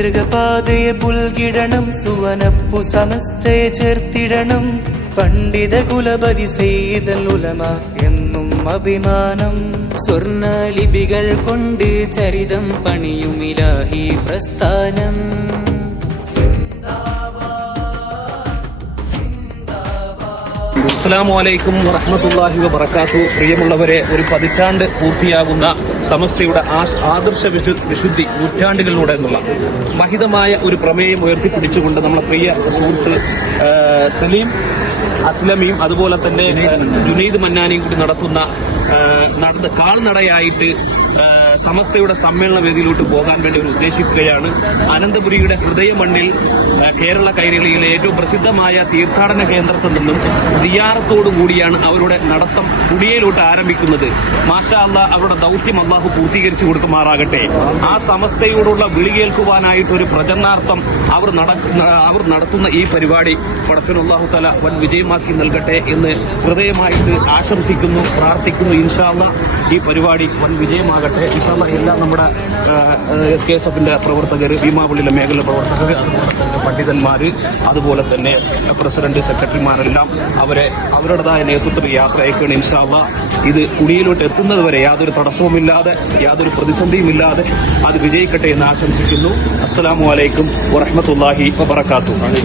പൈതൃകപാതയെ പുൽകിടണം, സുവനപ്പു സമസ്തയെ ചേർത്തിടണം. പണ്ഡിത കുലപതി സയ്യിദുൽ ഉലമ എന്നും അഭിമാനം. സ്വർണലിപികൾ കൊണ്ട് ചരിതം പണിയുമിലാഹി പ്രസ്ഥാനം. അസ്സലാമു അലൈക്കും വറഹ്മത്തുള്ളാഹി വബറകാതുഹു. പ്രിയമുള്ളവരെ, ഒരു പതിറ്റാണ്ട് പൂർത്തിയാകുന്ന സമസ്തയുടെ ആദർശ വിശുദ്ധി നൂറ്റാണ്ടുകളിലൂടെ എന്നുള്ള മഹിതമായ ഒരു പ്രമേയം ഉയർത്തിപ്പിടിച്ചുകൊണ്ട് നമ്മളെ പ്രിയ സുഹൃത്ത് സലീം അസ്ലമിയും അതുപോലെ തന്നെ ജുനൈദ് മന്നാനിയും കൂടി നടത്തുന്ന കാൽനടയായിട്ട് സമസ്തയുടെ സമ്മേളന വേദിയിലോട്ട് പോകാൻ വേണ്ടി അവർ ഉദ്ദേശിക്കുകയാണ്. അനന്തപുരിയുടെ ഹൃദയമണ്ണിൽ കേരള കൈരളിയിലെ ഏറ്റവും പ്രസിദ്ധമായ തീർത്ഥാടന കേന്ദ്രത്തിൽ നിന്നും സിയാറത്തോടുകൂടിയാണ് അവരുടെ നടത്തം കുടിയയിലോട്ട് ആരംഭിക്കുന്നത്. മാഷാ അല്ലാഹ്, അവരുടെ ദൗത്യം അല്ലാഹു പൂർത്തീകരിച്ചു കൊടുക്കുമാറാകട്ടെ. ആ സമസ്തയോടുള്ള വിളി കേൾക്കുവാനായിട്ട് ഒരു പ്രചരണാർത്ഥം അവർ നടത്തുന്ന ഈ പരിപാടി പടത്തിന് അല്ലാഹു തആല വൻ വിജയമാക്കി നൽകട്ടെ എന്ന് ഹൃദയമായിട്ട് ആശംസിക്കുന്നു, പ്രാർത്ഥിക്കുന്നു. ഇൻഷാ അല്ലാഹ് ഈ പരിപാടി വൻ വിജയമാകട്ടെ. ഇൻഷാ അല്ലാഹ് എല്ലാം നമ്മുടെ SKSFന്റെ പ്രവർത്തകർ, ഭീമാപള്ളിയിലെ മേഖല പ്രവർത്തകർ, അതുപോലെ തന്നെ പണ്ഡിതന്മാര്, അതുപോലെ തന്നെ പ്രസിഡന്റ്, സെക്രട്ടറിമാരെല്ലാം അവരുടേതായ നേതൃത്വത്തിൽ യാത്ര അയക്കുകയാണ്. ഇൻഷാ അല്ലാഹ് ഇത് കുടിയിലോട്ട് എത്തുന്നതുവരെ യാതൊരു തടസ്സവുമില്ലാതെ യാതൊരു പ്രതിസന്ധിയുമില്ലാതെ അത് വിജയിക്കട്ടെ എന്ന് ആശംസിക്കുന്നു. അസ്സലാമു അലൈക്കും വറഹ്മത്തുള്ളാഹി വബറകാതുഹു.